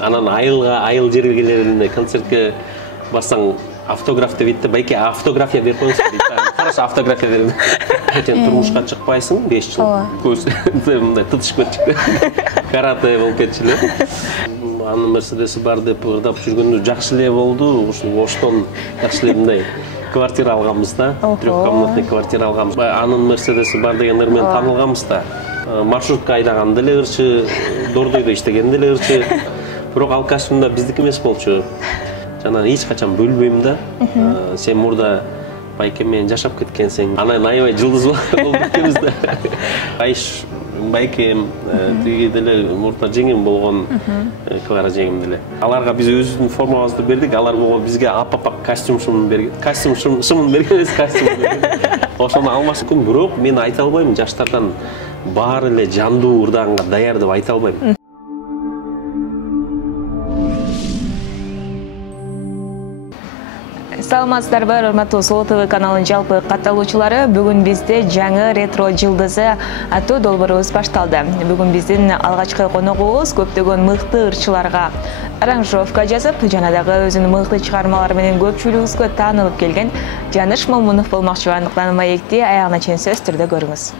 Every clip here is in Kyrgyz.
Анан айыл жерге келгенде концертке барсаң автограф деп айтты, байке автография беріп қойыңызшы дейді. Хорошо, автография беремін. Сен тұрмышқа шықпайсың 5 жыл. Көз мындай тытышып кетті. Карате болып кетшілер. Анын Мерседесі бар деп ырдап жүргенде жақсы эле болду. Оштон жақсы эле мындай квартира алганбыз да. 3-комнатный квартира алганбыз. Анын Мерседесі бар дегендермен танылганбыз да. Маршрутка айдаган деле ырчы, Дордойдо иштеген деле ырчы. Бирок ал костюмда биздики эмес болчу. Жанан эч качан бөлбөйм да. Сен мурда байке менен жашап кеткенсиң. Анан аябай жылдыз болуп кетебиз да. Айш байкем тиги деле мурда жеңим болгон Клара жеңим деле. Аларга биз өзүбүздүн формабызды бердик. Алар могу бизге апапак костюм шумун берген. Костюм шумун бергенбиз, костюм берген. Ошону алмаш күн, бирок мен айта албайм жаштардан баары эле жандуу ырдаганга даяр деп айта албайм. Саламатсыздарбы, урматтуу Сулуу ТВ каналынын жалпы катталуучулары. Бүгүн бизде жаңы ретро жылдызы аттуу долбоорубуз башталды. Бүгүн биздин алгачкы коногубуз көптөгөн мыкты ырчыларга аранжировка жазып, жана дагы өзүнүн мыкты чыгармалары менен көпчүлүгүбүзгө таанылып келген Жаныш Момунов болмокчу. Андыктан маекти аягына чейин сөз түрдө көрүңүз.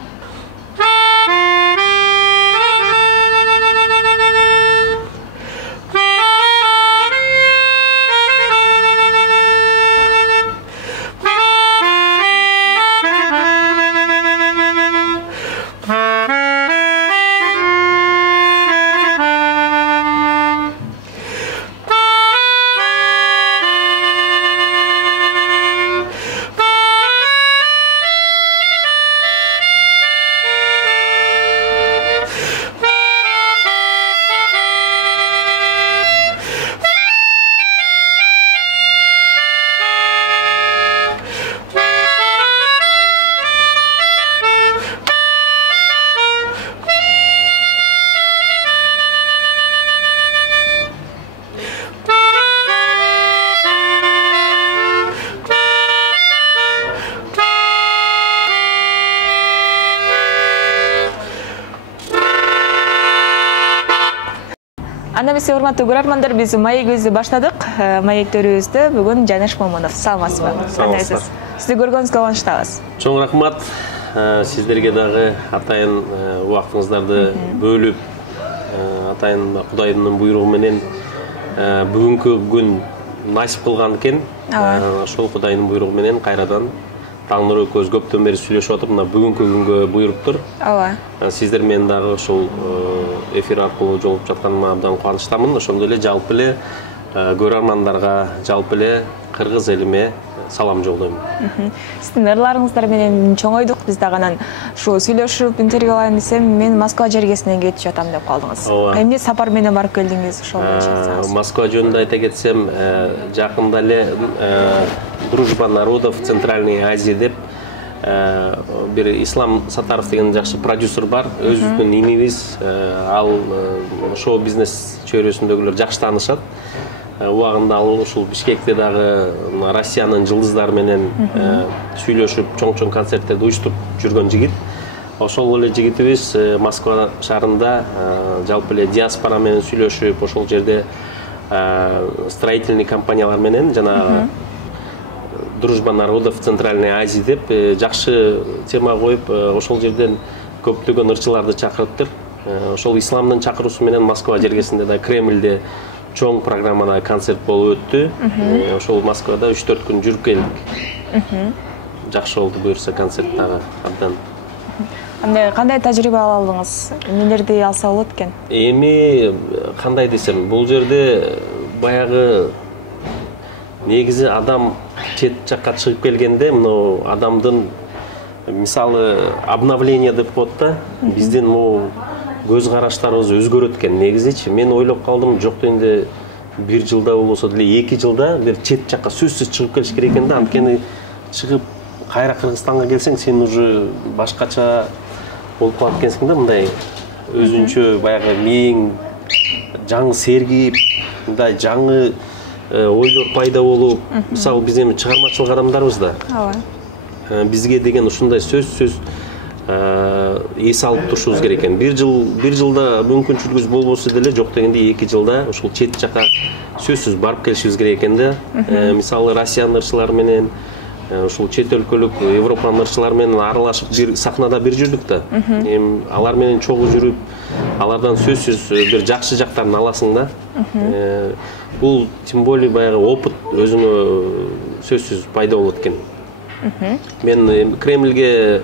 Анда биз урматтуу көрөрмандар, биз маегибизди баштадык. Маектөрүбүздө бүгүн Жаныш Момунов. Саламатсызбы? Кандайсыз? Сизди көргөнүбүзгө кубанычтабыз. Чоң рахмат. Сиздерге дагы атайын убактыңыздарды бөлүп, атайын Кудайдын буйругу менен бүгүнкү күн насип кылган экен. Ошол Кудайдын буйругу менен кайрадан Таңныр көз көптөн бери сүйлөшүп атып, мына бүгүнкү күнгө буйруптур. Ооба. Сиздер менен дагы ошол эфир аркылуу жолугуп жатканыма абдан кубанычтамын. Ошондой эле жалпы эле көрөрмандарга, жалпы эле кыргыз элиме салам жолдойм. Сиздин ырларыңыздар менен чоңойдук. Биз дагы анан ушу сүйлөшүп интервью алайын десем, мен Москва жергесинен кетип жатам деп калдыңыз. Эмне сапар менен барып келдиңиз ошол боюнча? Москва жөнүндө айта кетсем, жакында эле Дружба народов Центральной Азии деп бир Ислам Сатаров деген жакшы продюсер бар. Өзүбүздүн инибиз, ал шоу-бизнес чөйрөсүндөгүлөр жакшы таанышат. Убагында ал ушул Бишкекте дагы Россиянын жылдыздары менен сүйлөшүп, чоң-чоң концерттерди уюштуруп жүргөн жигит. Ошол эле жигитибиз Москва шаарында жалпы эле диаспора менен сүйлөшүп, ошол жерде строительный компаниялар менен жана Дружба народов Центральной Азии деп жакшы тема коюп, ошол жерден көптөгөн ырчыларды чакырыптыр. Ошол исламдын чакыруусу менен Москва жергесинде да Кремльде чоң программада концерт болуп өттү. Ошол Москвада 3-4 күн жүрүп келдик. Жакшы болду буюрса концерт дагы абдан. Кандай тажрыйба ала алдыңыз? Эмнелерди алса болот экен? Эми кандай десем, бул жерде баягы негизи адам чет жакка чыгып келгенде, мына адамдын мисалы обновление деп коет да, биздин могу көз караштарыбыз өзгөрөт экен негизичи. Мен ойлоп калдым, жок дегенде 1 жылда болбосо деле 2 жылда бир чет жакка сөзсүз чыгып келиш керек экен да. Анткени чыгып кайра Кыргызстанга келсең, сен уже башкача болуп калат экенсиң да, мындай өзүнчө баягы мээң жаңы сергип, мындай жаңы ойлор пайда болуп, мисалы биз эми чыгармачылык адамдарбыз да. Ооба. Бизге деген ушундай сөзсүз эс алып турушубуз керек экен. Бир жылда мүмкүнчүлүгүбүз болбосо деле, жок дегенде 2 жылда ушул чет жака сөзсүз барып келишибиз керек экен да. Мисалы Россиянын ырчылары менен ушул чет өлкөлүк Европанын ырчылары менен аралашып бир сахнада бир жүрдүк да. Эми алар менен чогуу жүрүп, алардан сөзсүз бир жакшы жактарын аласың да. Бул тем более баягы опыт өзүңө сөзсүз пайда болот экен. Мен Кремльге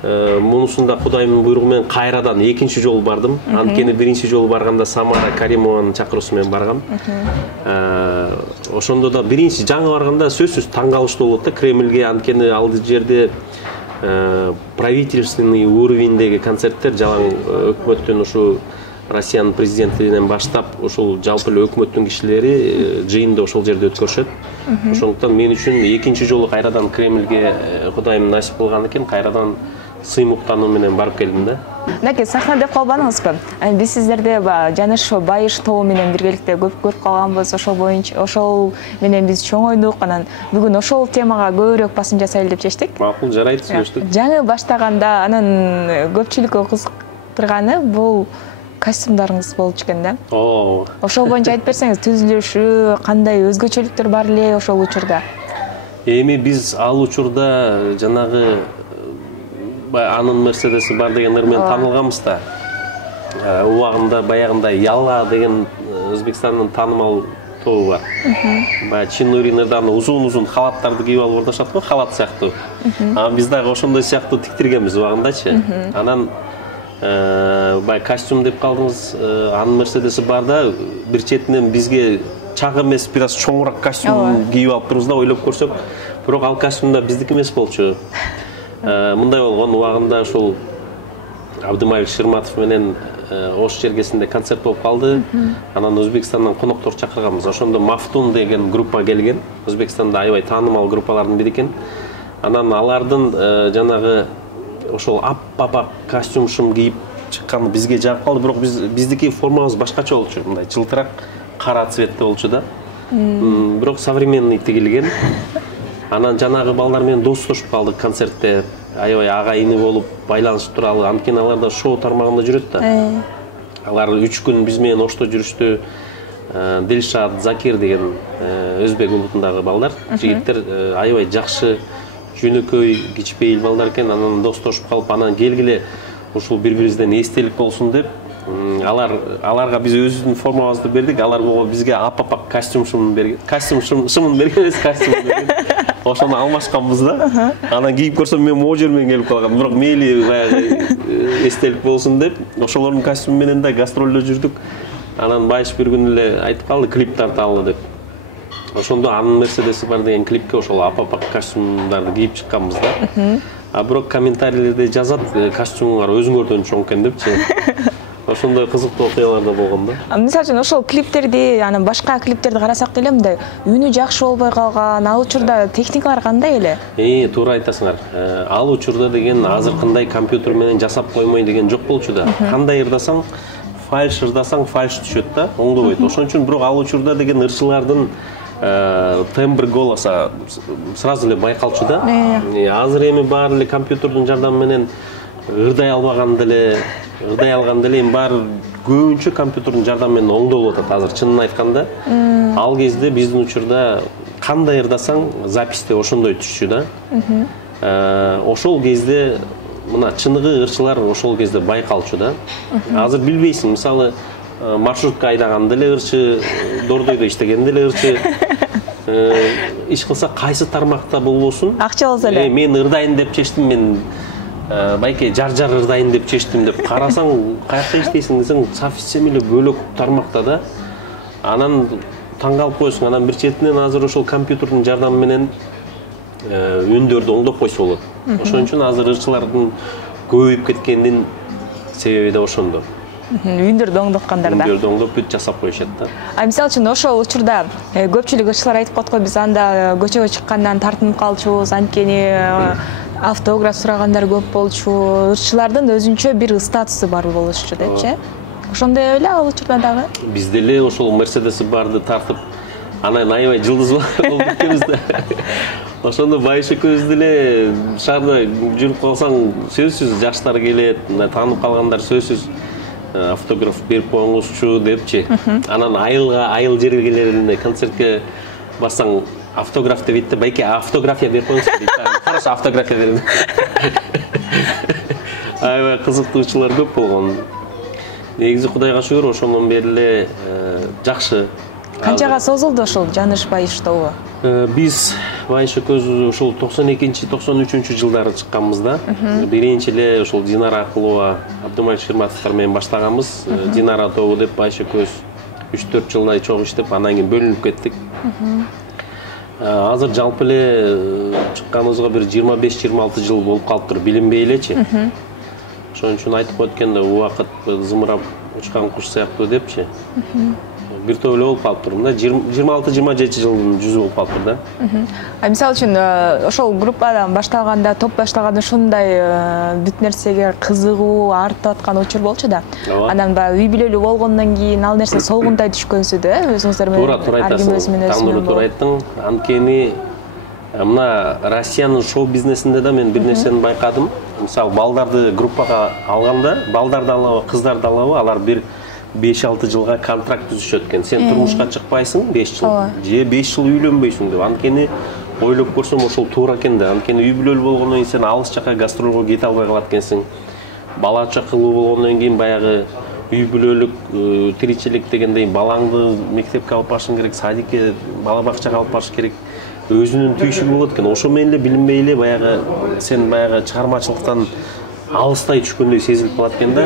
мунусунда Кудайдын буйругу менен кайрадан экинчи жолу бардым. Анткени биринчи жолу барганда Самара Каримованын чакыруусу менен баргам. Ошондо да биринчи жаңы барганда сөзсүз таң калыштуу болот да Кремльге, анткени ал жерде правительственный уровеньдеги концерттер, жалаң өкмөттүн ушу Россиянын президентинен баштап ушул жалпы эле өкмөттүн кишилери жыйынды ошол жерде өткөрүшөт. Ошондуктан мен үчүн экинчи жолу кайрадан Кремльге Кудайым насип кылган экен, кайрадан сыймуктануу менен барып келдим да. Мынакей сахна деп калбадыңызбы? Биз сиздерди Жаныш Байыш тобу менен биргеликте көп көрүп калганбыз. Ошол менен биз чоң ойдук. Анан бүгүн ошол темага көбүрөөк басым жасайлы деп чечтик. Макул, жарайт, сүйлөштүк. Жаңы баштаганда анан көпчүлүккө кызыктырганы бул костюмдарыңыз болчу экен да. Ошол боюнча айтып берсеңиз, түзүлүшү кандай өзгөчөлүктөр бар эле ошол учурда? Эми биз ал учурда жанагы анын Мерседеси бар деген ырмен таанылганбыз да. Убагында баягында Ялла деген Өзбекстандын таанымал тобу бар. Баягы Чинурин ырданы узун халаттарды кийип алып ордошот го, халат сыяктуу. Биз дагы ошондой сыяктуу тиктиргенбиз убагындачы. Анан баягы костюм деп калдыңыз, анын Мерседеси бар да, бир четинен бизге чак эмес, бир аз чоңураак костюм кийип алып турбуз да, ойлоп көрсөк, бирок ал костюм да биздики эмес болчу. Мындай болгон, убагында ушул Абдымалик Шырматов менен Ош чергесинде концерт болуп калды. Анан Өзбекстандан коноктор чакырганбыз. Ошондо Мафтун деген группа келген. Өзбекстанда аябай таанымал группалардын бири экен. Анан алардын жанагы ошол ап-апак костюм кийип чыкканы бизге жагып калды, бирок биздики формабыз башкача болчу. Мындай жылтырак кара цветте болчу да. Бирок современный тигилген. Анан жанагы балдар менен достошуп калдык концертте. Аябай ага-ини болуп байланышып туралы. Анткени алар да шоу тармагында жүрөт да. Алар 3 күн биз менен Ошто жүрүштү. Дилшат, Закир деген өзбек улутундагы балдар, жигиттер аябай жакшы, жөнөкөй, кичпейил балдар экен. Анан достошуп калып, анан келгиле ушул бири-бирибизден эстелик болсун деп, аларга биз өзүбүздүн формабызды бердик. Алар бизге ап-апак костюм шымын берген. Костюм шымын берген, костюм берген. Ошону алмашканбыз да. Анан кийип көрсөм мен могу жер менен келип калгам. Бирок мейли баягы эстелик болсун деп, ошолордун костюму менен да гастролдо жүрдүк. Анан Байыш бир күн эле айтып калды, клип тарталы деп. Ошондо анын Мерседеси бар деген клипке ошол ап-апак костюмдарды кийип чыкканбыз да. Бирок комментарийлерде жазат, костюмуңар өзүңөрдөн чоң экен депчи. Ошондой кызыктуу окуялар да болгон да. Мисалы үчүн ошол клиптерди, анан башка клиптерди карасак деле мындай үнү жакшы болбой калган, ал учурда техникалар кандай эле? Туура айтасыңар. Ал учурда деген азыркындай компьютер менен жасап коймой деген жок болчу да. Кандай ырдасаң, фальш ырдасаң, фальш түшөт да, оңдобойт. Ошон үчүн бирок ал учурда деген ырчылардын тембр голоса сразу эле байкалчу да. Азыр эми баары эле компьютердин жардамы менен ырдай алган деле эми баары көбүнчө компьютердин жардамы менен оңдолуп атат азыр, чынын айтканда. Ал кезде биздин учурда кандай ырдасаң, записьте ошондой түшчү да. Ошол кезде мына чыныгы ырчылар ошол кезде байкалчу да. Азыр билбейсиң, мисалы маршрутка айдаган деле ырчы, дордойдо иштеген деле ырчы. Иш кылса кайсы тармакта болбосун, акча болсо эле. Мен ырдайын деп чечтим, мен байке жар ырдайын деп чечтим деп карасаң, каякта иштейсиң десең, совсем эле бөлөк тармакта да. Анан таң калып коесуң, анан бир четинен азыр ошол компьютердин жардамы менен үндөрдү оңдоп койсо болот. Ошон үчүн азыр ырчылардын көбөйүп кеткенин себеби да ошондо. Үндөрдү оңдоткандар да. Үндөрдү оңдоп бүт жасап коюшат да. Мисалы үчүн ошол учурда көпчүлүк ырчылар айтып коет го, биз анда көчөгө чыккандан тартынып калчубуз, анткени автограф сурагандар көп болчу. Ырчылардын өзүнчө бир статусу бар болушчу депчи. Ошондой эле ал учурда дагы. Биз деле ошол Мерседеси барды тартып, анан аябай жылдыз болуп кеткенбиз да. ошондо байшы көз деле шаарда жүрүп калсаң сөзсүз жаштар келет, таанып калгандар сөзсүз автограф берип коюңузчу депчи. Анан айыл жергелеринде концертке барсаң автограф деп айтты, байке автография берип коюңузчу дейт. Хорошо, автография берем. Аябай кызыктуучулар көп болгон. Негизи Кудайга шүгүр ошондон бери эле жакшы. Канчага созулду ошол Жаныш Байыш тобу? Биз Байышы көз ошол 92-93 жылдары чыкканбыз да. Биринчи эле ошол Динара Акулова, Абдумалик Ширматовдор менен баштаганбыз. Динара тобу деп Байышы көз 3-4 жылдай чогуу иштеп, андан кийин бөлүнүп кеттик. Азыр жалпы эле чыкканыбызга бир 25-26 жыл болуп калыптыр, билинбей элечи. Ошон үчүн айтып коет экен да, убакыт зымырап учкан куш сыяктуу депчи. Бир топ эле болуп калыптыр. Мына 26-27 жылдын жүзү болуп калыптыр да. Мисалы үчүн ошол группадан башталганда, топ башталганда ушундай бүт нерсеге кызыгуу, артып аткан учур болчу да. Анан үй бүлөлүү болгондон кийин ал нерсе солгундай түшкөнсү да, өзүңүздөр менен. Туура айтасың. Таңдыруу туура айттың. Анткени мына Россиянын шоу бизнесинде да мен бир нерсени байкадым. Мисалы балдарды группага алганда, балдарды алабы, кыздарды алабы, алар бир 5-6 жылга контракт түзүшөт экен. Сен турмушка чыкпайсың 5 жыл, же 5 жыл үйлөнбөйсүң деп. Анткени ойлоп көрсөм ошол туура экен да. Анткени үй бүлөлүү болгондон кийин сен алыс жака гастролго кете албай калат экенсиң. Бала чакылуу болгондон кийин баягы үй бүлөлүк тиричилик дегендей балаңды мектепке алып барышың керек, садикке, бала бакчага алып барыш керек. Өзүнүн түйшүгү болот экен. Ошо менен эле билинбей эле баягы сен баягы чыгармачылыктан алыстай түшкөндөй сезилип калат экен да.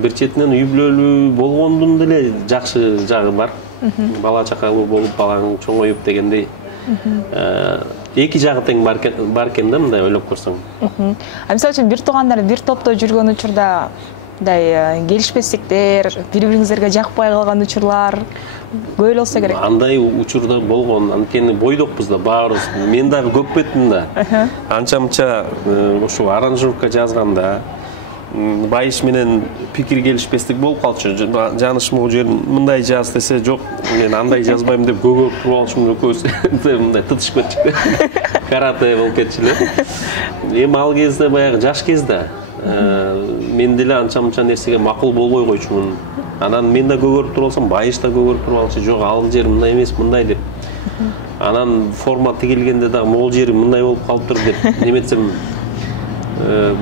Бир четинен үй бүлөлүү болгондун деле жакшы жагы бар. Бала чакалуу болуп, балаң чоңоюп дегендей. Эки жагы тең бар экен да, мындай ойлоп көрсөң. Мисалы үчүн бир туугандар бир топто жүргөн учурда мындай келишпестиктер, бири-бириңиздерге жакпай калган учурлар көп эле болсо керек. Андай учурда болгон, анткени бойдокпуз да баарыбыз. Мен дагы көп беттим да. Анча-мынча ошо аранжировка жазганда Байыш менен пикир келишпестик болуп калчу. Жаныш могу жерин мындай жаз десе, жок, мен андай жазбайм деп көгөрүп туруп алышым экөөбүз. Мындай тытышып кеттик. Карате болуп кетчү эле. Эми ал кезде баягы жаш кезде мен деле анча-мынча нерсеге макул болбой койчумун. Анан мен да көгөрүп туруп алсам, Байыш да көгөрүп туруп алчу. Жок, ал жер мындай эмес, мындай деп. Анан форма тигилгенде да могул жери мындай болуп калыптыр деп неметсем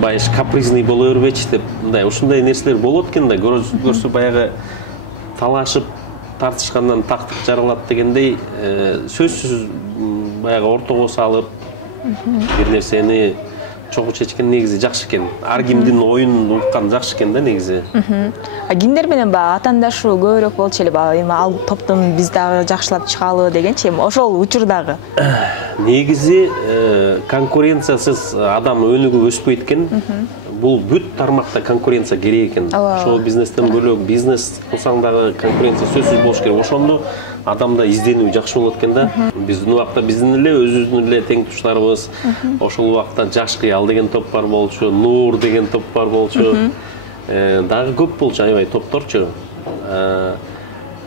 Байыш капризный боло бербечи деп, мындай ушундай нерселер болот экен да. Көрсө баягы талашып тартышкандан тактык жаралат дегендей, сөзсүз баягы ортого салып бир нерсени чогуу чечкен негизи жакшы экен. Ар кимдин оюн уккан жакшы экен да негизи. Кимдер менен баягы атаандашуу көбүрөөк болчу эле, эми ал топтон биз дагы жакшылап чыгалы дегенчи, эми ошол учурдагы. Негизи конкуренциясыз адам өнүгүп өспөйт экен. Бул бүт тармакта конкуренция керек экен. Шоу бизнестен бөлөк бизнес кылсаң дагы конкуренция сөзсүз болуш керек. Ошондо адамда изденүү жакшы болот экен да. Биздин убакта биздин эле өзүбүздүн эле тең туштарыбыз, ошол убакта Жаш кыял деген топ бар болчу, Нур деген топ бар болчу. Дагы көп болчу аябай топторчу.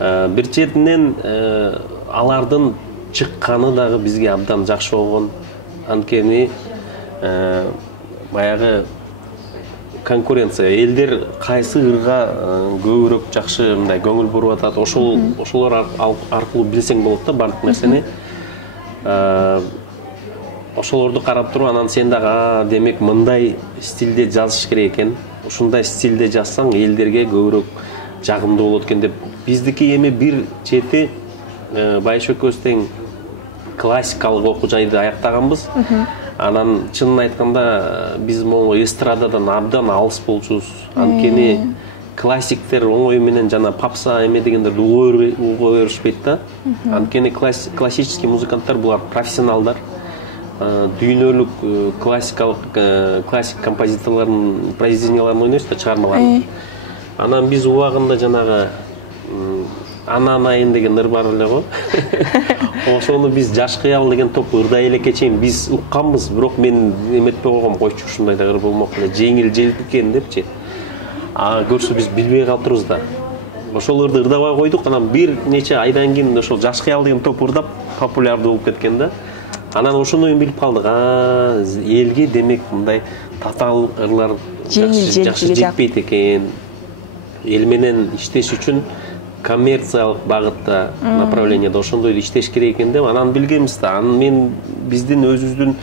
Бир четинен алардын чыкканы дагы бизге абдан жакшы болгон. Анткени баягы конкуренция, элдер кайсы ырга көбүрөөк жакшы мындай көңүл буруп атат, ошолор аркылуу билсең болот да бардык нерсени. Ошолорду карап туруп, анан сен дагы демек мындай стилде жазыш керек экен. Ушундай стилде жазсаң элдерге көбүрөөк жагымдуу болот экен деп. Биздики эми бир чети Байыш экөөбүз тең классикалык окуу жайды аяктаганбыз. Анан чынын айтканда биз могу эстрададан абдан алыс болчубуз. Анткени классиктер оңой менен жана попса эме дегендерди уга беришпейт да. Анткени классический музыканттар булар профессионалдар. Дүйнөлүк классик композиторлордун произведенияларын ойнойбуз да, чыгармаларын. Анан биз убагында жанагы Ананайын деген ыр бар эле го. Ошону биз Жаш кыял деген топ ырдай элекке чейин биз укканбыз, бирок мен эметпей койгом, койчу ушундай да ыр болмок эле, жеңил желпикен депчи. Көрсө биз билбей калыптырбыз да. Ошол ырды ырдабай койдук, анан бир нече айдан кийин ошол Жаш кыял деген топ ырдап популярдуу болуп кеткен да. Анан ошону билип калдык. Элге демек мындай татаал ырлар жакшы жетпейт экен. Эл менен иштеш үчүн коммерциялык багытта направлениеде ошондой иштеш керек экен деп анан билгенбиз да. Анан мен биздин өзүбүздүн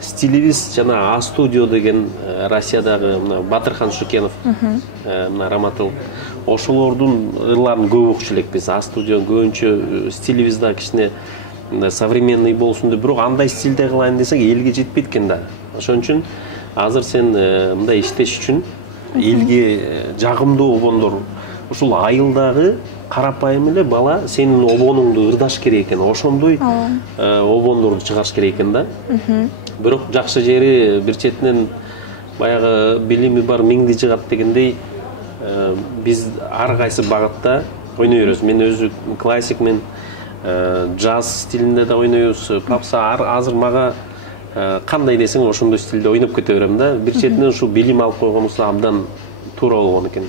стилибиз жана А-студио деген Россиядагы мына Батырхан Шукенов, мына Раматыл ошолордун ырларын көп укчу элекпиз. А-студио көбүнчө стилибиз да кичине современный болсун деп, бирок андай стилде кылайын десек элге жетпейт экен да. Ошон үчүн азыр сен мындай иштеш үчүн элге жагымдуу обондор ушул айылдагы карапайым эле бала сенин обонуңду ырдаш керек экен. Ошондой обондорду чыгарыш керек экен да. Бирок жакшы жери бир четинен баягы билими бар миңди жыгат дегендей биз ар кайсы багытта ойной беребиз. Мен өзү классик мен джаз стилинде да ойнойбуз. Попса азыр мага кандай десең ошондой стилде ойноп кете берем да. Бир четинен ушу билим алып койгонубузда абдан туура болгон экен.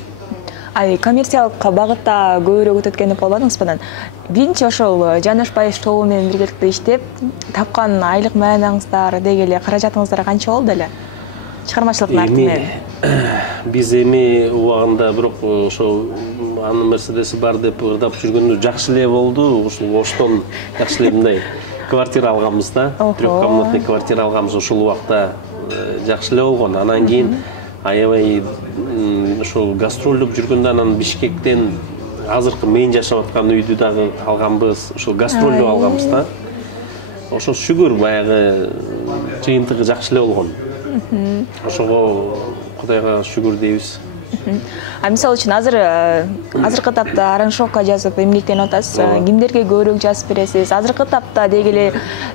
Коммерциялык багытта көбүрөөк өтөт экен деп болбодуңузбу? Биринчи ошол Жанашбаев тобу менен биргеликте иштеп тапкан айлык маанаңыздар деги эле каражатыңыздар канча болду эле? Чыгармачылыктын арты менен. Биз эми убагында бирок ошо анын Мерседеси бар деп ырдап жүргөндө жакшы эле болду. Ушул Оштон жакшы эле мындай квартира алганбыз да. Трехкомнатный квартира алганбыз. Ошол убакта жакшы эле болгон. Анан кийин аябай ошол гастролдоп жүргөндө анан Бишкектен азыркы мен жашап аткан үйдү дагы алганбыз. Ошол гастролдоп алганбыз да. Ошо шүгүр баягы жыйынтыгы жакшы эле болгон. Ошого Кудайга шүгүр дейбиз. Мисалы үчүн азыркы тапта аранжировка жазып эмгектенип атасыз. Кимдерге көбүрөөк жазып бересиз? Азыркы тапта деги эле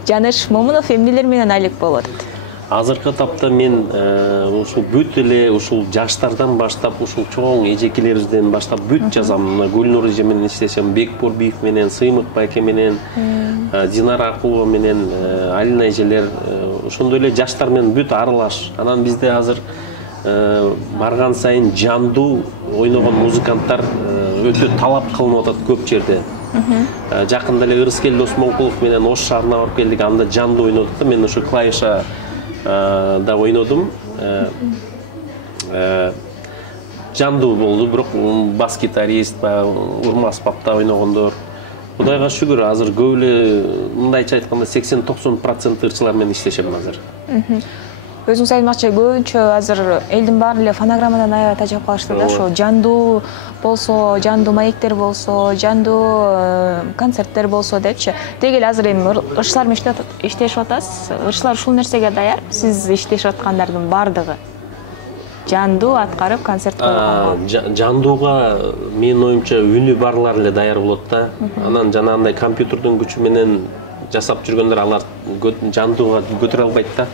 Жаныш Момунов эмнелер менен айлык болуп атат? Азыркы тапта мен ушул бүт эле ушул жаштардан баштап, ушул чоң эжекелерибизден баштап бүт жазам. Гүлнур эже менен иштешем, Бекбурбиев менен, Сыймык байке менен, Динара Акулова менен, Алина эжелер, ошондой эле жаштар менен бүт аралаш. Анан бизде азыр барган сайын жандуу ойногон музыканттар өтө талап кылынып атат көп жерде. Жакында эле Ырыскелди Осмонкулов менен Ош шаарына барып келдик, анда жандуу ойнодук да. Мен ошо клавиша да ойнодум. Жандуу болду, бирок бас-гитарист, урма-аспапта ойногондор. Кудайга шүгүр, азыр көп эле мындайча айтканда 80-90% ырчылар менен иштешем азыр. Өзүңүз айтмакчы, көбүнчө азыр элдин баары эле фонограммадан аябай тажап калышты да. Ошо жандуу болсо, жандуу маектер болсо, жандуу концерттер болсо депчи. Деги эле азыр эми ырчылар менен иштешип атасыз. Ырчылар ушул нерсеге даяр. Сиз иштешип аткандардын бардыгы жандуу аткарып концерт койгонго. Жандууга менин оюмча үнү барлар эле даяр болот да. Анан жанагындай компьютердин күчү менен жасап жүргөндөр алар жандууга көтөрө албайт да.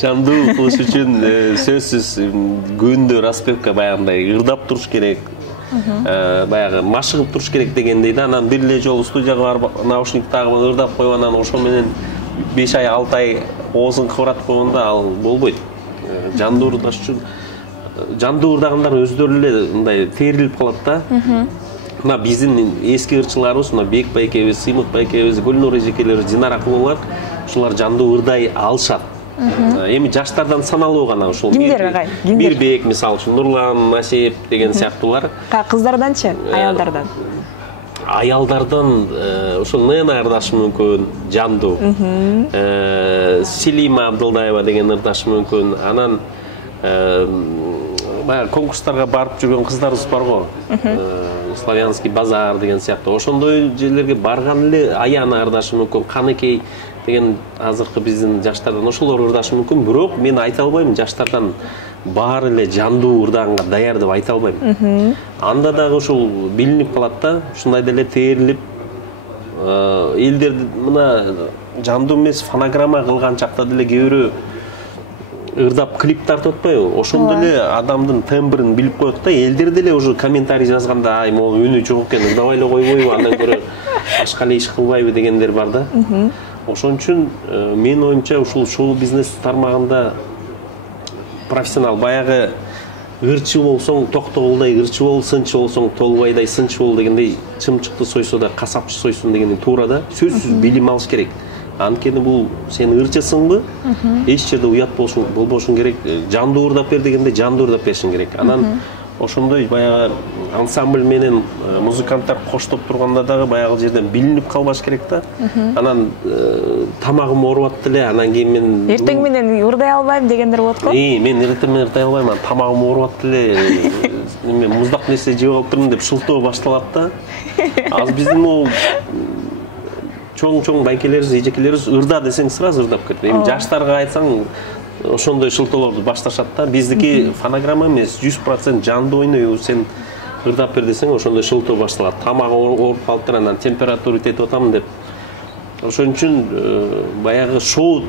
Жандуу кылыш үчүн сөзсүз күндө распевка баягындай ырдап туруш керек. Баягы машыгып туруш керек дегендей да. Анан бир эле жолу студияга барып наушник тагып ырдап коюп анан ошо менен 5 ай 6 ай оозун кыбыратып койгондо ал болбойт. Жандуу ырдаш үчүн жандуу ырдагандар өздөрү эле мындай терилип калат да. Мына биздин эски ырчыларыбыз, мына Бек байкебиз, Сыймык байкебиз, Гүлнур эжекелерибиз, Динара Акуловалар ушулар жандуу ырдай алышат. Эми жаштардан саналуу гана ушул Мирбек мисалы үчүн, Нурлан Насип деген сыяктуулар. Кыздарданчы, аялдардан? Аялдардан ушул Нена ырдашы мүмкүн, жандуу. Селима Абдылдаева деген ырдашы мүмкүн. Анан баягы конкурстарга барып жүргөн кыздарыбыз бар го. Славянский базар деген сыяктуу. Ошондой жерлерге барган эле Аяна ырдашы мүмкүн, Каныкей деген азыркы биздин жаштардан ошолор ырдашы мүмкүн. Бирок мен айта албайм жаштардан баары эле жандуу ырдаганга даяр деп айта албайм. Анда дагы ушул билинип калат да, ушундай деле терилип элдер мына жандуу эмес фонограмма кылган чакта деле кээ бирөө ырдап клип тартып атпайбы? Ошондо эле адамдын тембрин билип коет да, элдер деле уже комментарий жазганда, ай могу үнү жок экен, ырдабай эле койбойбу, андан көрө башка эле иш кылбайбы дегендер бар да. Ошон үчүн менин оюмча ушул шоу бизнес тармагында профессионал баягы ырчы болсоң токтогулдай ырчы бол, сынчы болсоң толбайдай сынчы бол дегендей, чымчыкты сойсо да касапчы сойсун дегендей туура да. Сөзсүз билим алыш керек. Анткени бул сен ырчысыңбы? Эч жерде уят болбошуң керек. Жанды уурдап бер дегенде жанды уурдап беришиң керек. Анан ошондой баягы ансамбль менен музыканттар коштоп турганда дагы баягы жерден билинип калбаш керек да. Анан тамагым ооруп атты эле, анан кийин мен эртең менен уурдай албайм дегендер болот го. Мен эртең менен уурдай албайм, тамагым ооруп атты эле. Мен муздак нерсе жеп алыптырмын деп шылтоо башталат да. Азыр биздин могу чоң байкелерибиз, эжекелерибиз ырда десең сразу ырдап кетет. Эми жаштарга айтсаң ошондой шылтоолорду башташат да. Биздики фонограмма эмес, 100% жанды ойнойбуз. Сен ырдап бер десең ошондой шылтоо башталат. Тамагы ооруп калыптыр, анан температура кетип атам деп. Ошон үчүн баягы шоу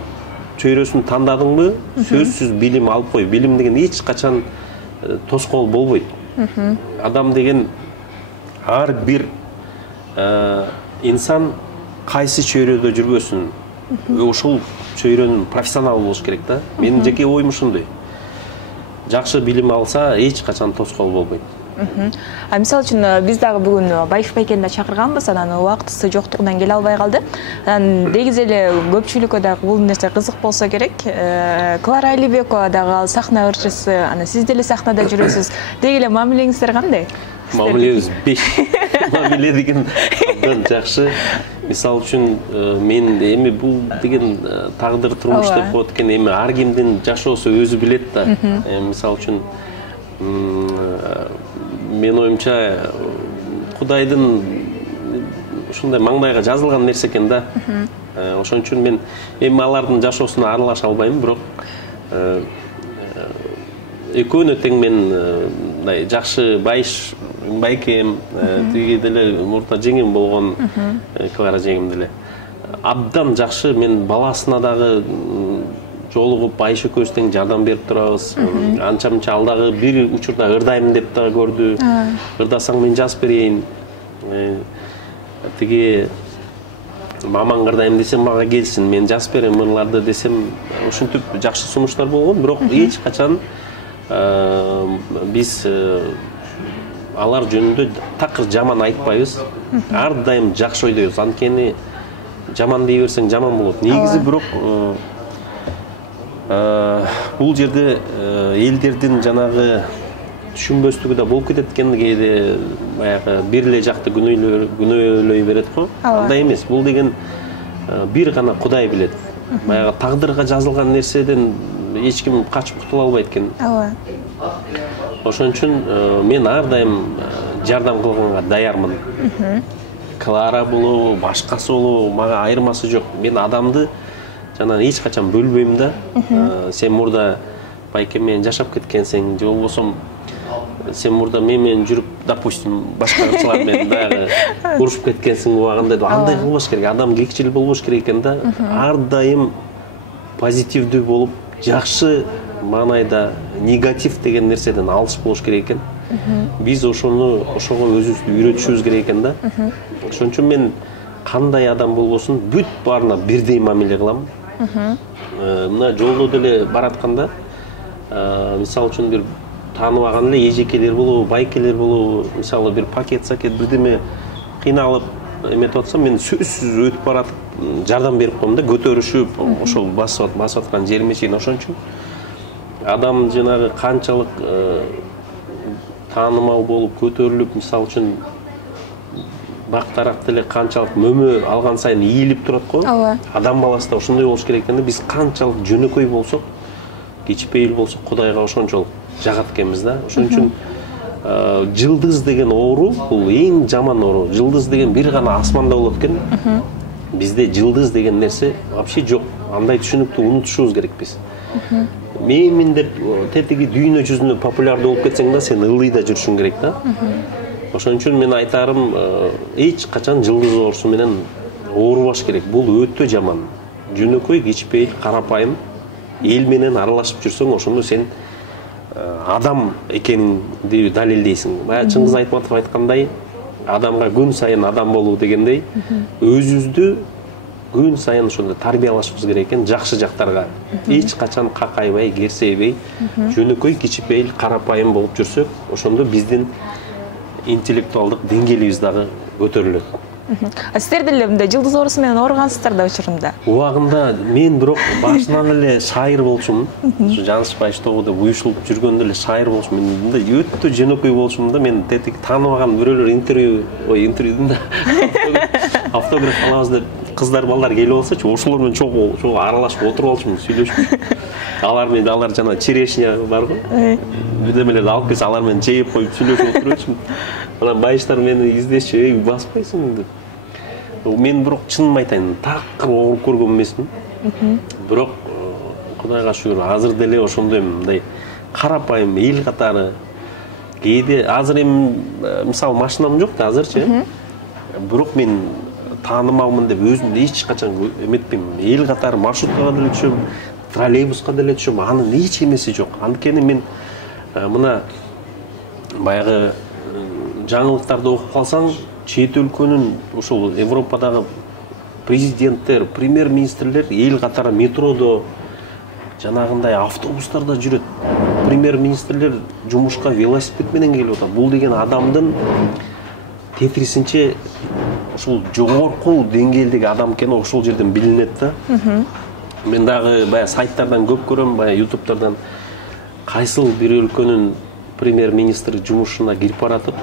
чөйрөсүн тандадыңбы, сөзсүз билим алып кой. Билим деген эч качан тоскоол болбойт. Адам деген ар бир инсан кайсы чөйрөдө жүргөсүн, ошол чөйрөнүн профессионалы болуш керек да. Менин жеке оюм ушундай. Жакшы билим алса, эч качан тоскоол болбойт. Мисалы үчүн биз дагы бүгүн Байыш байкени да чакырганбыз, анан убактысы жоктугунан келе албай калды. Анан негизи эле көпчүлүккө дагы бул нерсе кызык болсо керек. Клара Алибекова дагы ал сахна ырчысы, анан сиз деле сахнада жүрөсүз. Деги эле мамилеңиздер кандай? Мамилебиз 5. Мамиле деген абдан жакшы. Мисалы үчүн мен эми бул деген тагдыр турмуш деп коет экен. Эми ар кимдин жашоосу өзү билет да. Мисалы үчүн мен оюмча Кудайдын ушундай маңдайга жазылган нерсе экен да. Ошон үчүн мен эми алардын жашоосуна аралаша албайм, бирок экөөнө тең мен мындай жакшы Байыш байкем, тиги деле мурда жеңем болгон Клара жеңем деле абдан жакшы. Мен баласына дагы жолугуп Байыш экөөбүз тең жардам берип турабыз. Анча-мынча ал дагы бир учурда ырдайм деп дагы көрдү. Ырдасаң мен жазып берейин. Тиги мамаң ырдайм десем мага келсин, мен жазып берем ырларды десем, ушинтип жакшы сунуштар болгон. Бирок эч качан биз алар жөнүндө такыр жаман айтпайбыз. Ар дайым жакшы ойдойбуз. Анткени жаман дей берсең жаман болот. Негизи бирок бул жерде элдердин жанагы түшүнбөстүгү да болуп кетет экен. Кээде баягы бир эле жакты күнөөлөй берет го. Андай эмес. Бул деген бир гана Кудай билет. Баягы тагдырга жазылган нерседен эч ким качып кутула албайт экен. Ошон үчүн мен ар дайым жардам кылганга даярмын. Клара болобу, башкасы болобу, мага айырмасы жок. Мен адамды жана эч качан бөлбөйм да. Сен мурда байкем менен жашап кеткенсиң, же болбосо сен мурда мен менен жүрүп, допустим, башка ырчылар менен дагы урушуп кеткенсиң убагында, андай кылбаш керек. Адам кекчил болбош керек экен да. Ар дайым позитивдүү болуп, жакшы маанайда негатив деген нерседен алыс болуш керек экен. Биз ошого өзүбүздү үйрөтүшүбүз керек экен да. Ошон үчүн мен кандай адам болбосун бүт баарына бирдей мамиле кылам. Мына жолдо деле баратканда, мисалы үчүн бир тааныбаган эле эжекелер болобу, байкелер болобу, мисалы бир пакет бирдеме кыйналып эметип атса, мен сөзсүз өтүп баратып жардам берип коем да, көтөрүшүп, ошол басып аткан жериме чейин. Ошон үчүн адам жанагы канчалык таанымал болуп, көтөрүлүп, мисалы үчүн бактарак деле канчалык мөмө алган сайын ийилип турат го. Адам баласы да ошондой болуш керек экен да. Биз канчалык жөнөкөй болсок, кичпейил болсок, Кудайга ошончолук жагат экенбиз да. Ошон үчүн жылдыз деген оору бул эң жаман оору. Жылдыз деген бир гана асманда болот экен. Бизде жылдыз деген нерсе вообще жок. Андай түшүнүктү унутушубуз керек биз. Менмин деп тетиги дүйнө жүзүндө популярдуу болуп кетсең да, сен ылдый да жүрүшүң керек да. Ошон үчүн мен айтарым, эч качан жылдыз оорусу менен оорубаш керек. Бул өтө жаман. Жөнөкөй, кичпейил, карапайым эл менен аралашып жүрсөң, ошондо сен адам экениңди далилдейсиң. Баягы Чыңгыз Айтматов айткандай, адамга күн сайын адам болуу дегендей, өзүбүздү күн сайын ошондой тарбиялашыбыз керек экен жакшы жактарга. Эч качан какайбай, керсейбей, жөнөкөй, кичипейил, карапайым болуп жүрсөк, ошондо биздин интеллектуалдык деңгээлибиз дагы көтөрүлөт. Сиздер деле мындай жылдыз оорусу менен ооругансыздар да учурунда. Убагында мен бирок башынан эле шайыр болчумун. Ушу Жанышбай Штогу деп уюшулуп жүргөндө эле шайыр болчумун. Мен мындай өтө жөнөкөй болчумун да, мен тетик тааныбаган бирөөлөр интервьюда автограф алабыз деп кыздар балдар келип алсачы, ошолор менен чогуу аралашып отуруп алчумун, сүйлөшүп. Алар жана черешня барго. Бирдемелерди алып келсе, алар менен жейип коюп сүйлөшүп отурчумун. Анан байыштар мени издешчи, баспайсың деп. Мен бирок чынын айтайын, такыр ооруп көргөн эмесмин. Бирок Кудайга шүгүр, азыр деле ошондой мындай карапайым эл катары. Кээде азыр эми мисалы машинам жок да азырчы. Бирок мен таанымалмын деп өзүмдү эч качан эметпейм. Эл катары маршруткага деле түшөм, троллейбуска деле түшөм, анын эч эмеси жок. Анткени мен мына баягы жаңылыктарды окуп калсаң, чет өлкөнүн ошол Европадагы президенттер, премьер-министрлер эл катары метродо, жанагындай автобустарда жүрөт. Премьер-министрлер жумушка велосипед менен келип атат. Бул деген адамдын тетрисинче ушул жогорку деңгээлдеги адам экени ошол жерден билинет да. Мен дагы баягы сайттардан көп көрөм, баягы ютубтардан кайсыл бир өлкөнүн премьер-министри жумушуна кирип баратып,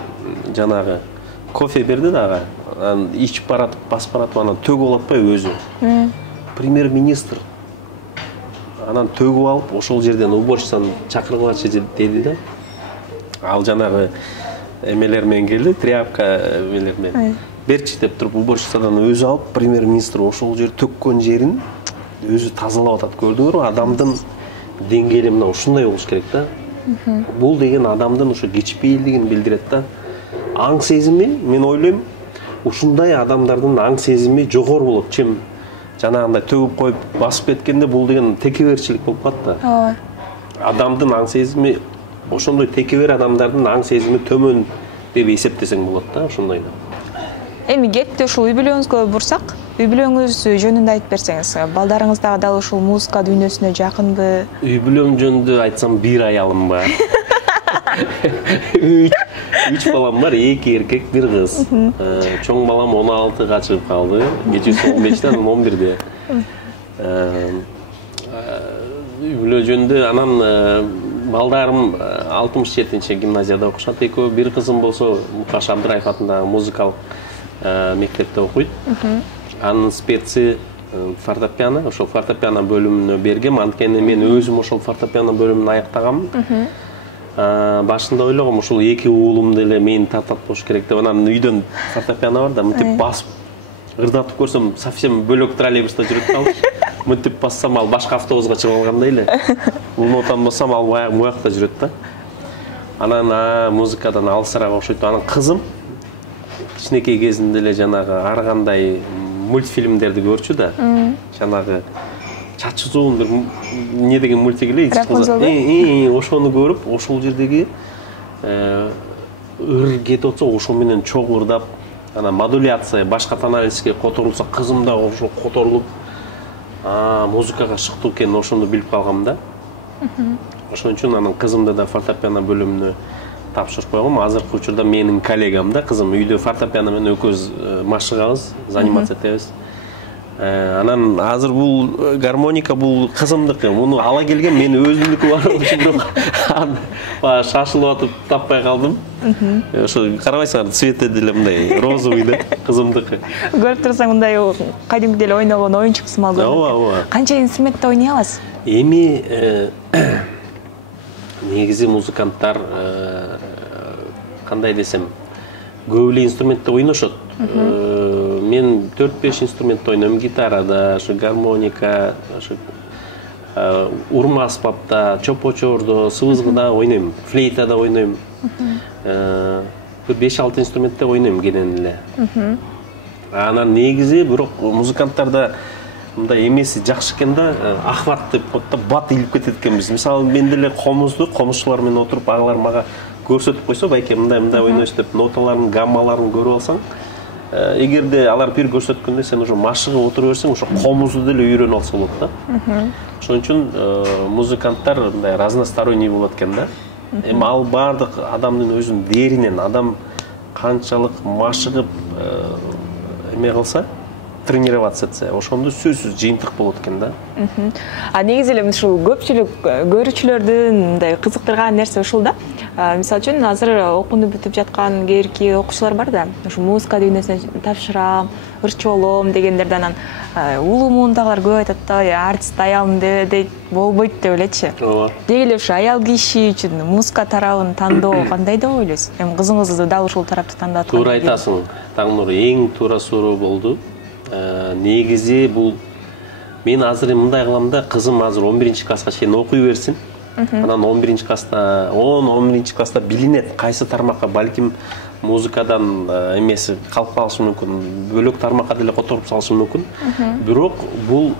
жанагы кофе берди дагы, анан ичип баратып, басып баратып, анан төгүп алат атпайбы өзү. Премьер-министр анан төгүп алып, ошол жерден уборщицаны чакыргылачы деди да. Ал жанагы эмелер менен келди, тряпка эмелер менен. Берчи деп туруп уборщицадан өзү алып, премьер-министр ошол жер төккөн жерин өзү тазалап атат. Көрдүңөрбү? Адамдын деңгээли мына ушундай болуш керек да. Бул деген адамдын ушу кичпейилдигин билдирет да. Аң сезими, мен ойлойм, ушундай адамдардын аң сезими жогору болот, чем жанагындай төгүп коюп басып кеткенде бул деген текеберчилик болуп калат да. Адамдын аң сезими, ошондой текебер адамдардын аң сезими төмөн деп эсептесең болот да, ошондой да. Эми кепти ушул үй бүлөңүзгө бурсак, үй бүлөңүз жөнүндө айтып берсеңиз, балдарыңыз дагы дал ушул музыка дүйнөсүнө жакынбы? Үй бүлөм жөнүндө айтсам, бир аялым бар. 3 балам бар, 2 эркек, 1 кыз. Чоң балам 16-га чыгып калды, кечүүсү 15-тен 11-де. Үй бүлө жөнүндө анан балдарым 67-нче гимназияда окушат, экөө. Бир кызым болсо Мукаш Абдыраев атындагы музыкалык мектепте окуйт. Анын специ фортепиано, ошол фортепиано бөлүмүнө бергем, анткени мен өзүм ошол фортепиано бөлүмүн аяктагам. Башында ойлогом, ушул 2 уулум деле мени тартат болуш керек деп, анан үйдөн фортепиано бар да, мынтип басып ырдатып көрсөм, совсем бөлөк троллейбуста жүрөт да. Мынтип бассам, ал башка автобуска чыгып алгандай эле. Бул нотаны бассам, ал буякта жүрөт да. Анан музыкадан алысыраак окшойт. Анан кызым кичинекей кезинде эле жанагы ар кандай мультфильмдерди көрчү да. Жанагы чачы суун бир эмне деген мультик эле, ошону көрүп, ошол жердеги ыр кетип атса, ошол менен чогуу ырдап, анан модуляция башка тоналистке которулса, кызым да ошол которулуп, музыкага шыктуу экенин ошондо билип калгам да. Ошон үчүн анан кызымды да фортепиано бөлүмүнө тапшырып койгом. Азыркы учурда менин коллегам да, кызым үйдө фортепиано менен экөөбүз машыгабыз, заниматься этебиз. Анан азыр бул гармоника бул кызымдыкы. Муну ала келген, мен өзүмдүкү бар болчу, бирок шашылып атып таппай калдым. Ошо карабайсыңар, цвети деле мындай розовый да, кызымдыкы. Көрүп турсаң, мындай кадимки эле ойногон оюнчук сымал көрүнөт. Ооба. Канча инструментте ойной аласыз? Эми негизи музыканттар кандай десем, көп эле инструментте ойношот. Мен 4-5 инструментте ойнойм, гитарада, гармоника, урма аспапта, чопочордо, сыбызгыда ойнойм, флейтада ойнойм. 5-6 инструментте ойнойм кенен эле. Анан негизи бирок музыканттарда мындай эмеси жакшы экен да, ахват деп бат илип кетет экенбиз. Мисалы, мен деле комузчулар менен отуруп, агалар мага көрсөтүп койсо, байке мындай ойнойсуз деп ноталарын, гаммаларын көрүп алсаң, эгерде алар бир көрсөткөндө сен уже машыгып отура берсең, ошо комузду деле үйрөнүп алса болот да. Ошон үчүн музыканттар мындай разносторонний болот экен да. Эми ал бардык адамдын өзүнүн дээринен адам канчалык машыгып эме кылса, тренироваться этсе, ошондо сөзсүз жыйынтык болот экен да. Негизи эле ушул көпчүлүк көрүүчүлөрдүн мындай кызыктырган нерсе ушул да. Мисалы үчүн азыр окууну бүтүп жаткан кээрки окуучулар бар да. Ушу музыка деген нерсени тапшырам, ырчы болом дегендерден анан улуу муундагылар көп айтат да, артист аялым дейт, болбойт деп элечи. Деги эле ушу аял киши үчүн музыка тарабын тандоо кандай деп ойлойсуз? Эми кызыңызды дал ушул тарапты тандап аткан. Туура айтасың. Таңнур, эң туура суроо болду. Негизи бул мен азыр мындай кылам да, кызым азыр 11-класска чейин окуй берсин. Анан 11-класста, 11 класста билинет, кайсы тармакка балким музыкадан эмеси калып калышы мүмкүн, бөлөк тармакка деле которуп салышы мүмкүн. Бирок бул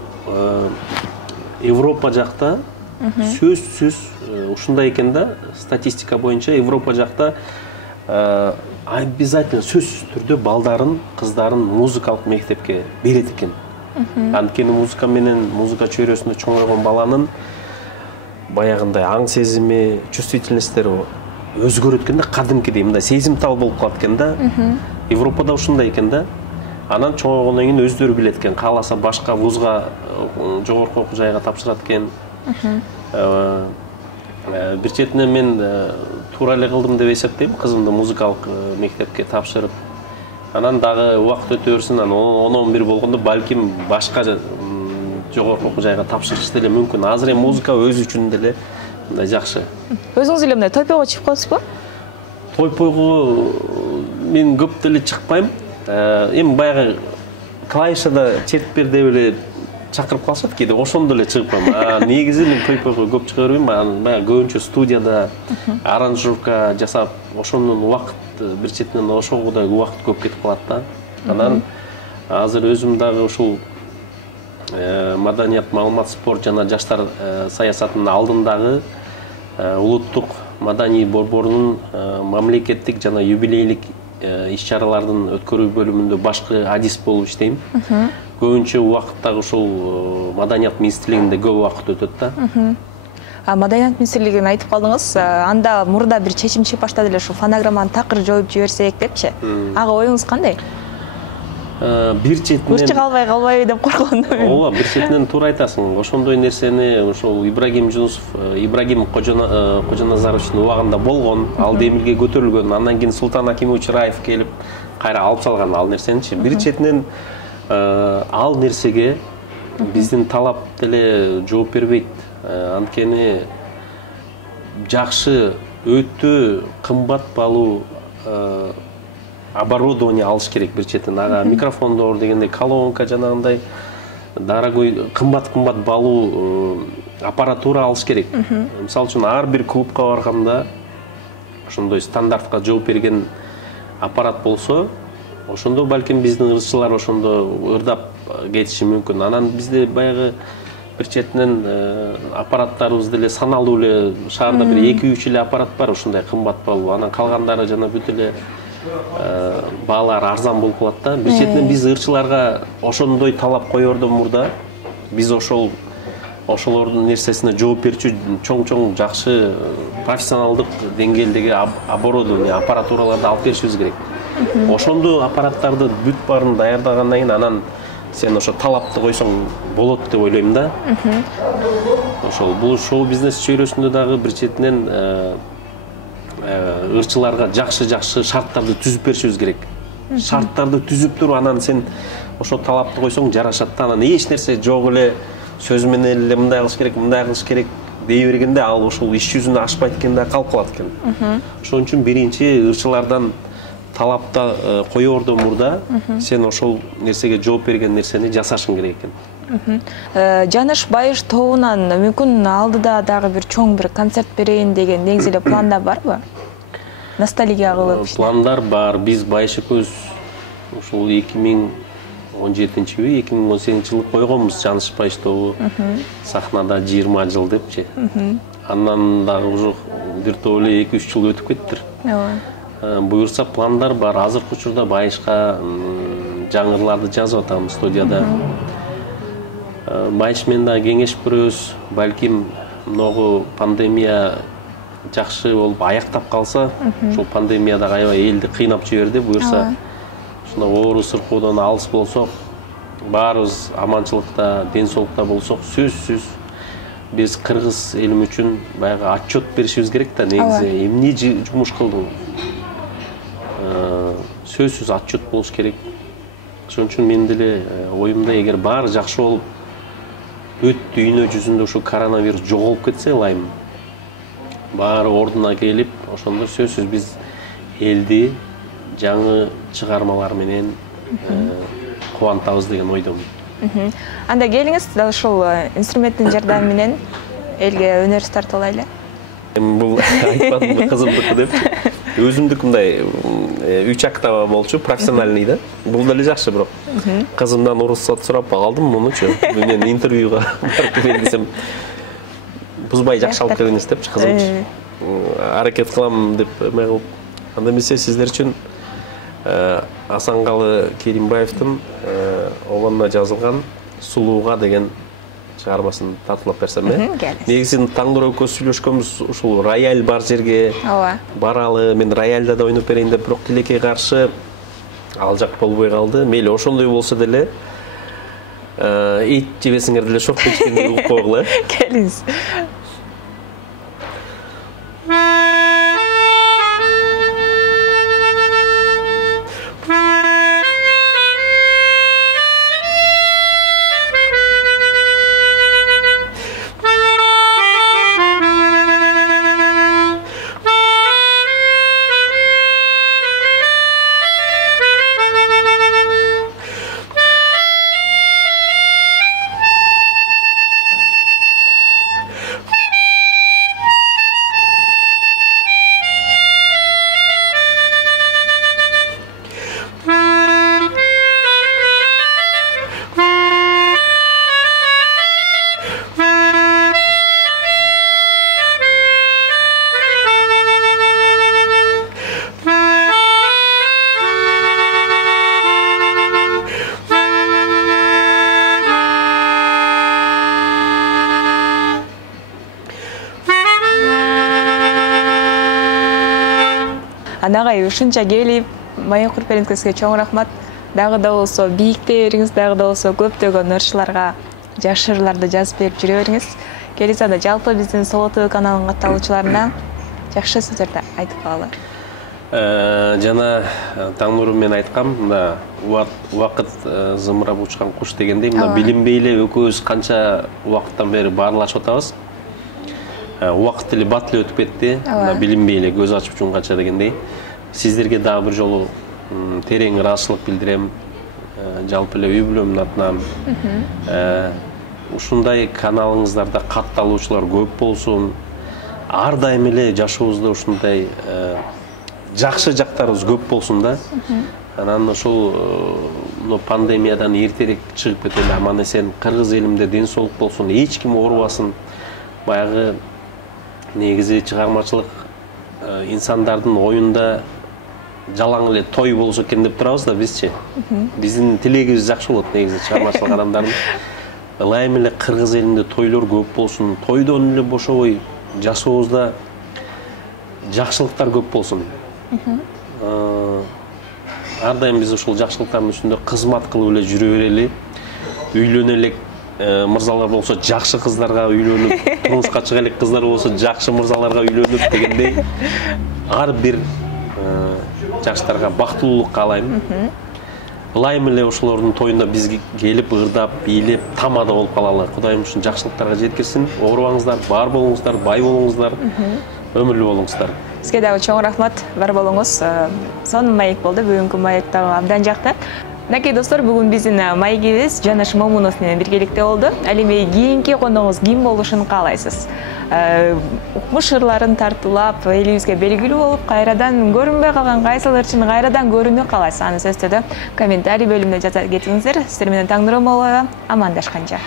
Европа жакта сөзсүз ушундай экен да, статистика боюнча Европа жакта обязательно сөзсүз түрдө балдарын, кыздарын музыкалык мектепке берет экен. Анткени музыка менен, музыка чөйрөсүндө чоңойгон баланын баягындай аң сезими, чувствительностьтери өзгөрөт экен да, кадимкидей мындай сезимтал болуп калат экен да. Европада ушундай экен да. Анан чоңойгондон кийин өздөрү билет экен, кааласа башка вузга, жогорку окуу жайга тапшырат экен. Бир четинен мен туура эле кылдым деп эсептейм, кызымды музыкалык мектепке тапшырып. Анан дагы убакыт өтө берсин, анан 10-11 болгондо балким башка жогорку окуу жайга тапшырыш деле мүмкүн. Азыр эми музыка өзү үчүн деле мындай жакшы. Өзүңүз эле мындай тойпойго чыгып коесузбу? Тойпойго мен көп деле чыкпайм. Эми баягы клавишада чертип бер деп эле чакырып калышат кээде, ошондо эле чыгып коем. Негизи мен тойпойго көп чыга бербейм. Баягы көбүнчө студияда аранжировка жасап, ошондон убакыт бир четинен ошого да убакыт көп кетип калат да. Анан азыр өзүм дагы ушул маданият, маалымат, спорт жана жаштар саясатынын алдындагы улуттук маданий борборунун мамлекеттик жана юбилейлик иш-чаралардын өткөрүү бөлүмүндө башкы адис болуп иштейм. Көбүнчө убакыттагы ушул маданият министрлигинде көп убакыт өтөт да. Маданият министрлигин айтып калдыңыз, анда мурда бир чечим чыгып баштады эле, ушу фонограмманы такыр жоюп жиберсек депчи. Ага оюңуз кандай? Бир четинен Урчу калбай деп коркондо мен. Ооба, бир четинен туура айтасың. Ошондой нерсени ошол Ибрагим Жунусов, Ибрагим Кожоназаровичтин убагында болгон, ал демилге көтөрүлгөн. Андан кийин Султан Акимович Раев келип кайра алып салган ал нерсеничи. Бир четинен ал нерсеге биздин талап деле жооп бербейт. Анткени жакшы, өтө кымбат баалуу оборудование алыш керек бир четинен. Ага микрофондор дегендей, колонка жанагындай дорогой, кымбат баалуу аппаратура алыш керек. Мисалы үчүн ар бир клубка барганда ошондой стандартка жооп берген аппарат болсо, ошондо балким биздин ырчылар ошондо ырдап кетиши мүмкүн. Анан бизде баягы бир четинен аппараттарыбыз деле саналуу эле, шаарда бир 2-3 эле аппарат бар ушундай кымбат баалуу. Анан калгандары жана бүт эле баалар арзан болуп калат да. Бир четинен биз ырчыларга ошондой талап коердон мурда биз ошолордун нерсесине жооп берчү чоң жакшы профессионалдык деңгээлдеги оборудование, аппаратураларды алып беришибиз керек. Ошондо аппараттарды бүт баарын даярдагандан кийин анан сен ошо талапты койсоң болот деп ойлойм да. Ошол бул шоу бизнес чөйрөсүндө дагы бир четинен ырчыларга жакшы шарттарды түзүп беришибиз керек. Шарттарды түзүп туруп анан сен ошо талапты койсоң жарашат да. Анан эч нерсе жок эле сөз менен эле мындай кылыш керек дей бергенде ал ошол иш жүзүнө ашпайт экен да, калып калат экен. Ошон үчүн биринчи ырчылардан талапта коердон мурда сен ошол нерсеге жооп берген нерсени жасашың керек экен. Жаныш Байыш тобунан мүмкүн алдыда дагы бир чоң бир концерт берейин деген негизи эле планда барбы? Ностальгия кылып. Пландар бар. Биз Байыш экөөбүз ушул 2017-би, 2018-жылы койгонбуз Жаныш Байыш тобу сахнада 20 жыл депчи. Андан дагы уже бир топ эле 2-3 жыл өтүп кеттир. Буюрса пландар бар. Азыркы учурда Байышка жаңырларды жазып атам студияда. Майыш мен да кеңеш беребиз. Балким многу пандемия жакшы болуп аяктап калса, ушул пандемияда аябай элди кыйнап жиберди. Буюрса, ушундай оору сыркоодан алыс болсок, баарыбыз аманчылыкта, ден соолукта болсок, сөзсүз биз кыргыз элим үчүн баягы отчет беришибиз керек да. Негизи эмне жумуш кылдың? Сөзсүз отчет болуш керек. Ошон үчүн мен деле оюмда эгер баары жакшы болуп, бүт дүйнө жүзүндө ушу коронавирус жоголуп кетсе ылайым, баары ордуна келип, ошондо сөзсүз биз элди жаңы чыгармалар менен кубантабыз деген ойдомун. Анда келиңиз, дал ушул инструменттин жардамы менен элге өнөрүбүздү тартып алайлы. Бул айтпадымбы кызымдыкы деп. Өзүмдүк мындай 3 октава болчу, профессиональный да. Бул деле жакшы, бирок кызымдан уруксат сурап калдым мунучу. Мен интервьюга барып келсем, бузбай жакшы алып келиңиз депчи кызымчы. Аракет кылам деп эме кылып. Анда эмесе сиздер үчүн Асанкалы Керимбаевдин огонуна жазылган Сулууга деген чыгармасын тартуулап берсем, негизи таңдыр экөөбүз сүйлөшкөнбүз, ушул рояль бар жерге баралы, мен рояльда да ойноп берейин деп, бирок тилекке каршы ал жак болбой калды. Мейли ошондой болсо деле эт жебесиңер деле шок кеткенди угуп койгула. Келиңиз. Анагай ушунча келип, маек куруп бериңизге чоң рахмат. Дагы да болсо бийиктей бериңиз, дагы да болсо көптөгөн ырчыларга жакшы ырларды жазып берип жүрө бериңиз. Келиңиз, анда жалпы биздин Соло ТВ каналынын катталуучуларына жакшы сөздөрдү айтып калалы. Жана Таңнурум мен айткам, мына убакыт зымырап учкан куш дегендей, мына билинбей эле экөөбүз канча убакыттан бери баарлашып атабыз. Убакыт эле бат эле өтүп кетти, мына билинбей эле көз ачып жумганча дегендей. Сиздерге дагы бир жолу терең ыраазычылык билдирем. Жалпы эле үй бүлөмдүн атынан. Ушундай каналыңыздарда катталуучулар көп болсун. Ар дайым эле жашообузда ушундай жакшы жактарыбыз көп болсун да. Анан ошол пандемиядан эртерээк чыгып кетели, аман эсен кыргыз элимде ден соолук болсун, эч ким оорубасын. Баягы негизи чыгармачылык инсандардын оюнда жалаң эле той болсо экен деп турабыз да бизчи. Биздин тилегибиз жакшы болот негизи чыгармачылык адамдардын. Ылайым эле кыргыз элинде тойлор көп болсун, тойдон эле бошобой жашообузда жакшылыктар көп болсун. Ар дайым биз ушул жакшылыктардын үстүндө кызмат кылып эле жүрө берели. Үйлөнө элек мырзалар болсо жакшы кыздарга үйлөнүп, турмушка чыга элек кыздар болсо жакшы мырзаларга үйлөнүп дегендей ар бир жаштарга бактылуулук каалайм. Ылайым эле ошолордун тоюнда биз келип, ырдап, бийлеп, тамада болуп калалы. Кудайым ушун жакшылыктарга жеткирсин. Оорубаңыздар, бар болуңуздар, бай болуңуздар, өмүрлүү болуңуздар. Сизге дагы чоң рахмат, бар болуңуз. Сонун маек болду, бүгүнкү маек дагы абдан жакты. Накей достор, бүгүн биздин маегибиз Жаныш Момунов менен биргеликте болду. Ал эми кийинки коногубуз ким болушун каалайсыз? Укмуш ырларын тартуулап, элибизге белгилүү болуп, кайрадан көрүнбөй калган кайсыл ырчын кайрадан көрүүнү каалайсыз? Аны сөзсүздө комментарий бөлүмүнө жаза кетиңиздер. Сиздер менен Таңнурум Молоева, амандашканча.